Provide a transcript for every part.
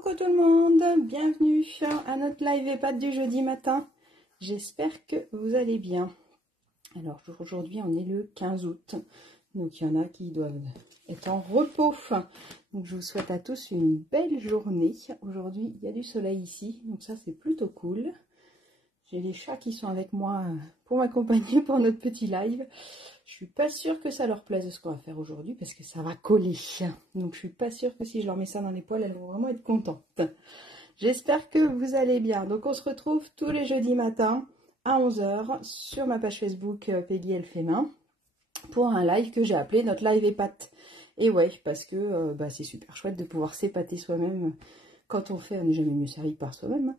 Coucou tout le monde, bienvenue à notre live EHPAD du jeudi matin. J'espère que vous allez bien. Alors aujourd'hui on est le 15 août, donc il y en a qui doivent être en repos. Donc je vous souhaite à tous une belle journée. Aujourd'hui il y a du soleil ici, donc ça c'est plutôt cool. J'ai les chats qui sont avec moi pour m'accompagner pour notre petit live. Je suis pas sûre que ça leur plaise ce qu'on va faire aujourd'hui parce que ça va coller. Donc je suis pas sûre que si je leur mets ça dans les poils, elles vont vraiment être contentes. J'espère que vous allez bien. Donc on se retrouve tous les jeudis matins à 11 h sur ma page Facebook Peggy Elle fait main pour un live que j'ai appelé notre live EHPAD. Et ouais, parce que c'est super chouette de pouvoir s'épater soi-même quand on fait, on n'est jamais mieux servi que par soi-même.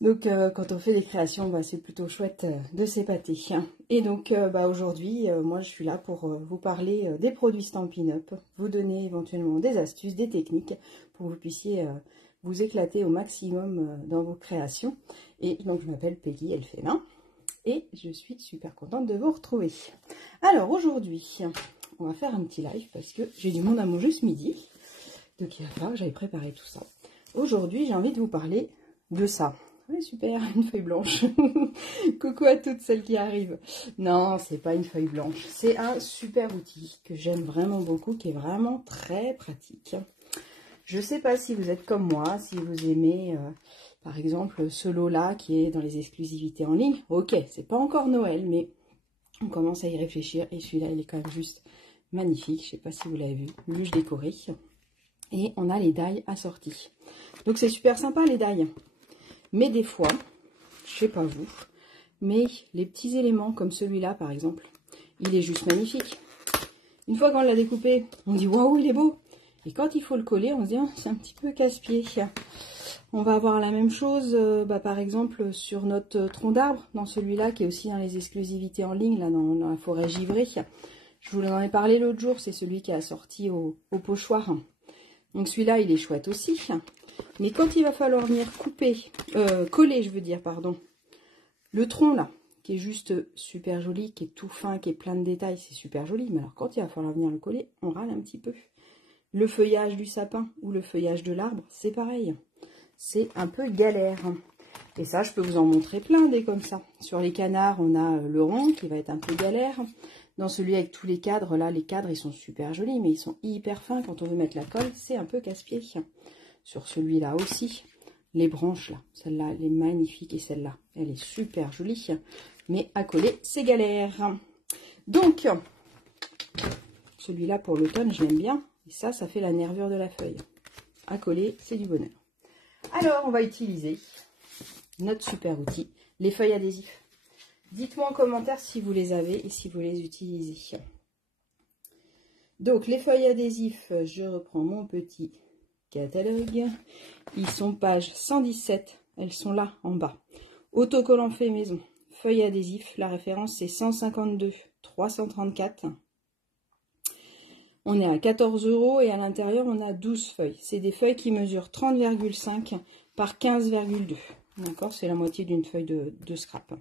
Donc quand on fait des créations, c'est plutôt chouette de s'épater. Et donc aujourd'hui, moi je suis là pour vous parler des produits Stampin' Up, vous donner éventuellement des astuces, des techniques pour que vous puissiez vous éclater au maximum dans vos créations. Et donc je m'appelle Peggy Elle fait main et je suis super contente de vous retrouver. Alors aujourd'hui, on va faire un petit live parce que j'ai du monde à manger ce midi. Donc il va falloir que j'aille préparer tout ça. Aujourd'hui, j'ai envie de vous parler de ça. Oui, super, une feuille blanche. Coucou à toutes celles qui arrivent. Non, c'est pas une feuille blanche. C'est un super outil que j'aime vraiment beaucoup, qui est vraiment très pratique. Je sais pas si vous êtes comme moi, si vous aimez, par exemple, ce lot-là qui est dans les exclusivités en ligne. Ok, c'est pas encore Noël, mais on commence à y réfléchir. Et celui-là, il est quand même juste magnifique. Je sais pas si vous l'avez vu, luge décorée. Et on a les die assortis. Donc c'est super sympa les die. Mais des fois, je sais pas vous, mais les petits éléments comme celui-là par exemple, il est juste magnifique. Une fois qu'on l'a découpé, on dit waouh, il est beau. Et quand il faut le coller, on se dit oh, c'est un petit peu casse-pied. On va avoir la même chose par exemple sur notre tronc d'arbre, dans celui-là qui est aussi dans les exclusivités en ligne, là dans la forêt givrée. Je vous en ai parlé l'autre jour, c'est celui qui est assorti au pochoir. Donc celui-là, il est chouette aussi. Mais quand il va falloir venir coller, je veux dire, pardon, le tronc là, qui est juste super joli, qui est tout fin, qui est plein de détails, c'est super joli. Mais alors quand il va falloir venir le coller, on râle un petit peu. Le feuillage du sapin ou le feuillage de l'arbre, c'est pareil. C'est un peu galère. Et ça, je peux vous en montrer plein des comme ça. Sur les canards, on a le rond qui va être un peu galère. Dans celui avec tous les cadres, là, les cadres, ils sont super jolis, mais ils sont hyper fins. Quand on veut mettre la colle, c'est un peu casse-pied. Sur celui-là aussi, les branches, là, celle-là, elle est magnifique. Et celle-là, elle est super jolie. Mais à coller, c'est galère. Donc, celui-là, pour l'automne, je l'aime bien. Et ça fait la nervure de la feuille. À coller, c'est du bonheur. Alors, on va utiliser notre super outil, les feuilles adhésives. Dites-moi en commentaire si vous les avez et si vous les utilisez. Donc, les feuilles adhésifs, je reprends mon petit catalogue. Ils sont page 117. Elles sont là, en bas. Autocollant fait maison. Feuilles adhésifs. La référence, c'est 152 334. On est à 14 € et à l'intérieur, on a 12 feuilles. C'est des feuilles qui mesurent 30,5 par 15,2. D'accord, c'est la moitié d'une feuille de scrap.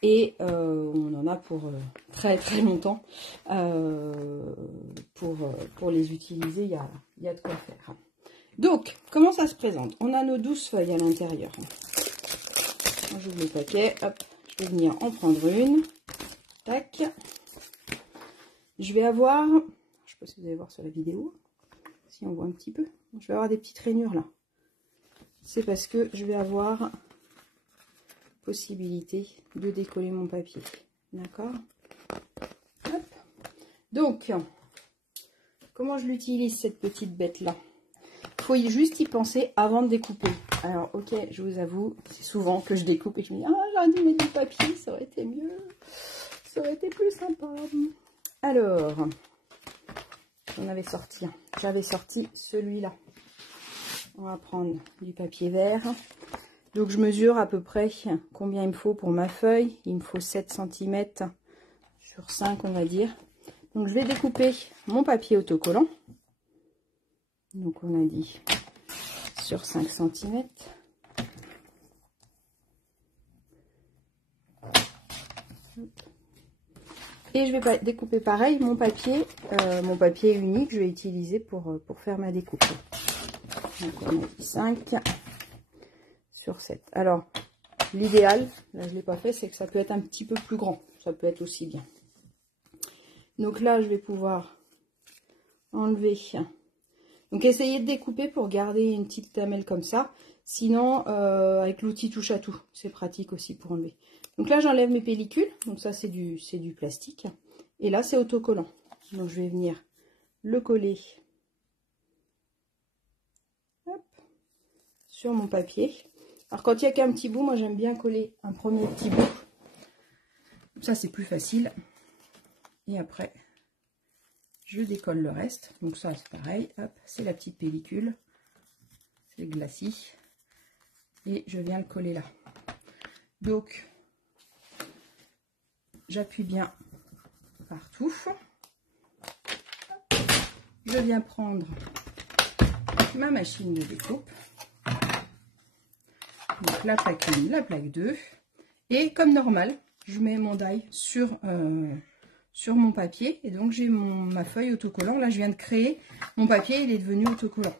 Et on en a pour très très longtemps. Pour les utiliser, il y a de quoi faire. Donc, comment ça se présente? On a nos 12 feuilles à l'intérieur. J'ouvre le paquet. Hop, je vais venir en prendre une. Tac. Je vais avoir... Je ne sais pas si vous allez voir sur la vidéo. Si on voit un petit peu. Je vais avoir des petites rainures là. C'est parce que je vais avoir possibilité de décoller mon papier. D'accord? Donc, comment je l'utilise cette petite bête là? Il faut juste y penser avant de découper. Alors, ok, je vous avoue, c'est souvent que je découpe et je me dis, ah, j'aurais dû mettre du papier, ça aurait été mieux. Ça aurait été plus sympa. Alors, j'en avais sorti un. J'avais sorti celui-là. On va prendre du papier vert. Donc, je mesure à peu près combien il me faut pour ma feuille. Il me faut 7 cm sur 5, on va dire. Donc, je vais découper mon papier autocollant. Donc, on a dit sur 5 cm. Et je vais découper pareil mon papier unique, je vais utiliser pour faire ma découpe. Donc on a dit 5 sur 7. Alors, l'idéal, là je ne l'ai pas fait, c'est que ça peut être un petit peu plus grand. Ça peut être aussi bien. Donc là, je vais pouvoir enlever. Donc essayez de découper pour garder une petite lamelle comme ça. Sinon, avec l'outil touche à tout, c'est pratique aussi pour enlever. Donc là, j'enlève mes pellicules. Donc ça, c'est du plastique. Et là, c'est autocollant. Donc je vais venir le coller hop, sur mon papier. Alors quand il n'y a qu'un petit bout, moi j'aime bien coller un premier petit bout. Comme ça, c'est plus facile. Et après, je décolle le reste. Donc ça, c'est pareil. Hop, c'est la petite pellicule. C'est le glacis. Et je viens le coller là. Donc, j'appuie bien partout. Je viens prendre ma machine de découpe. Donc la plaque 1, la plaque 2. Et comme normal, je mets mon die sur mon papier. Et donc j'ai ma feuille autocollant. Là, je viens de créer mon papier, il est devenu autocollant.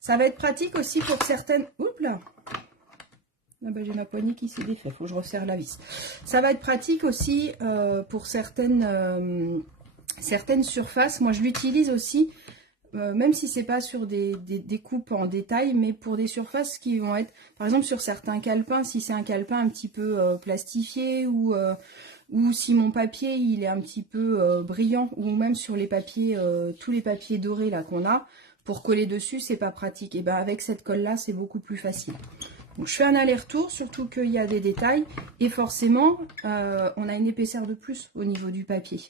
Ça va être pratique aussi pour certaines... Oups là, ah ben, j'ai ma poignée qui s'est défaite, il faut que je resserre la vis. Ça va être pratique aussi pour certaines surfaces. Moi, je l'utilise aussi, même si c'est pas sur des coupes en détail, mais pour des surfaces qui vont être, par exemple, sur certains calepins, si c'est un calepin un petit peu plastifié ou si mon papier il est un petit peu brillant, ou même sur les papiers, tous les papiers dorés là qu'on a, pour coller dessus, c'est pas pratique. Et ben avec cette colle là, c'est beaucoup plus facile. Donc, je fais un aller-retour, surtout qu'il y a des détails. Et forcément, on a une épaisseur de plus au niveau du papier.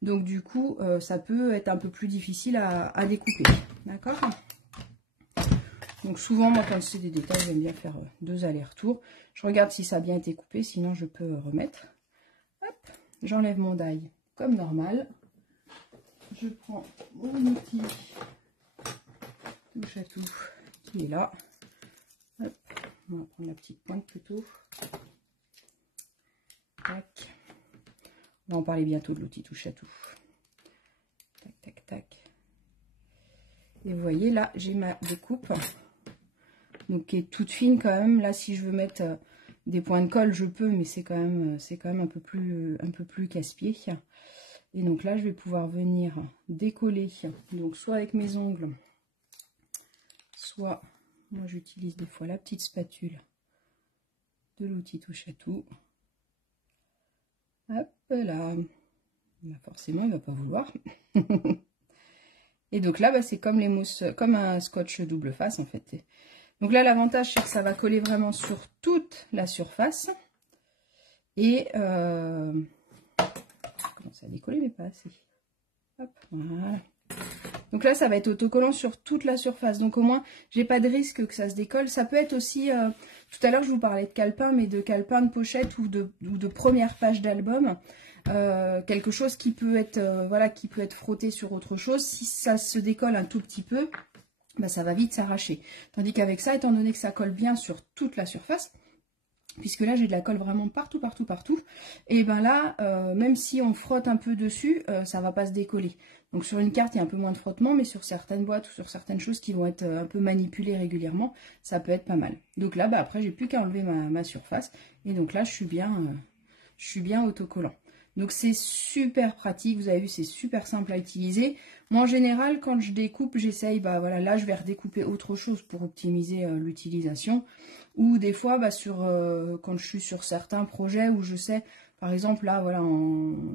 Donc, du coup, ça peut être un peu plus difficile à découper. D'accord? Donc, souvent, moi, quand c'est des détails, j'aime bien faire 2 allers-retours. Je regarde si ça a bien été coupé, sinon je peux remettre. Hop, j'enlève mon die comme normal. Je prends mon outil touche à tout qui est là. Hop. On va prendre la petite pointe plutôt. Tac. On va en parler bientôt de l'outil touche à tout. Tac, tac, tac. Et vous voyez, là, j'ai ma découpe. Donc, qui est toute fine quand même. Là, si je veux mettre des points de colle, je peux, mais c'est quand même un peu plus casse-pied. Et donc là, je vais pouvoir venir décoller. Donc, soit avec mes ongles, soit... Moi, j'utilise des fois la petite spatule de l'outil touche à tout. Hop là. Bah forcément, il ne va pas vouloir. Et donc là, bah, c'est comme les mousses, comme un scotch double face en fait. Donc là, l'avantage, c'est que ça va coller vraiment sur toute la surface. Et commence à décoller, mais pas assez. Hop, voilà. Donc là, ça va être autocollant sur toute la surface. Donc au moins, j'ai pas de risque que ça se décolle. Ça peut être aussi, tout à l'heure, je vous parlais de calepin, mais de calepin de pochette ou de première page d'album. Quelque chose qui peut être, voilà, qui peut être frotté sur autre chose. Si ça se décolle un tout petit peu, bah, ça va vite s'arracher. Tandis qu'avec ça, étant donné que ça colle bien sur toute la surface, puisque là j'ai de la colle vraiment partout, et ben là, même si on frotte un peu dessus, ça va pas se décoller. Donc sur une carte, il y a un peu moins de frottement, mais sur certaines boîtes ou sur certaines choses qui vont être un peu manipulées régulièrement, ça peut être pas mal. Donc là, bah, après, j'ai plus qu'à enlever ma surface, et donc là, je suis bien autocollant. Donc c'est super pratique, vous avez vu, c'est super simple à utiliser. Moi en général, quand je découpe, j'essaye, bah voilà, là je vais redécouper autre chose pour optimiser l'utilisation. Ou des fois, bah, quand je suis sur certains projets où je sais, par exemple là, voilà,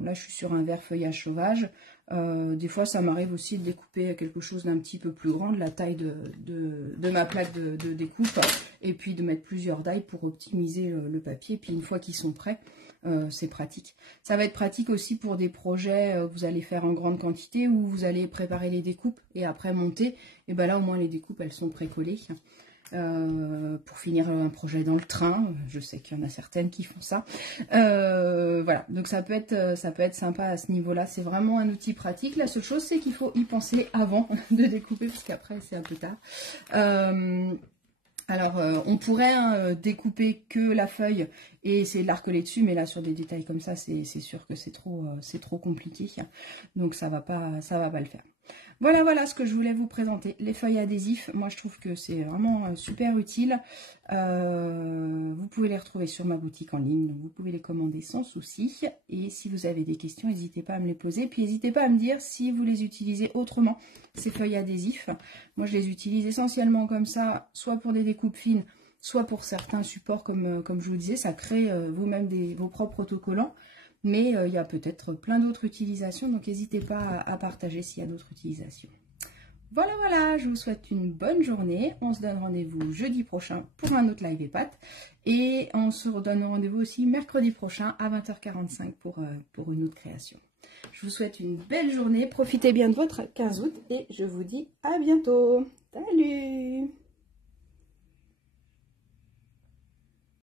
là je suis sur un vert feuillage sauvage. Des fois ça m'arrive aussi de découper quelque chose d'un petit peu plus grand, de la taille de ma plaque de découpe, et puis de mettre plusieurs die pour optimiser le papier. Puis une fois qu'ils sont prêts, c'est pratique. Ça va être pratique aussi pour des projets que vous allez faire en grande quantité, où vous allez préparer les découpes et après monter. Et ben là au moins les découpes elles sont précollées. Pour finir un projet dans le train, je sais qu'il y en a certaines qui font ça. Voilà, donc ça peut être sympa à ce niveau-là. C'est vraiment un outil pratique. La seule chose, c'est qu'il faut y penser avant de découper, parce qu'après c'est un peu tard. Alors, on pourrait découper que la feuille et essayer de la recoller dessus, mais là sur des détails comme ça, c'est sûr que c'est trop compliqué, donc ça va pas le faire. Voilà ce que je voulais vous présenter, les feuilles adhésifs. Moi je trouve que c'est vraiment super utile. Vous pouvez les retrouver sur ma boutique en ligne, donc vous pouvez les commander sans souci. Et si vous avez des questions, n'hésitez pas à me les poser. Puis n'hésitez pas à me dire si vous les utilisez autrement, ces feuilles adhésifs. Moi je les utilise essentiellement comme ça, soit pour des découpes fines, soit pour certains supports comme je vous disais, ça crée vous-même vos propres autocollants. Mais il y a peut-être plein d'autres utilisations, donc n'hésitez pas à partager s'il y a d'autres utilisations. Voilà, je vous souhaite une bonne journée. On se donne rendez-vous jeudi prochain pour un autre live épate. Et on se redonne rendez-vous aussi mercredi prochain à 20h45 pour une autre création. Je vous souhaite une belle journée. Profitez bien de votre 15 août et je vous dis à bientôt. Salut!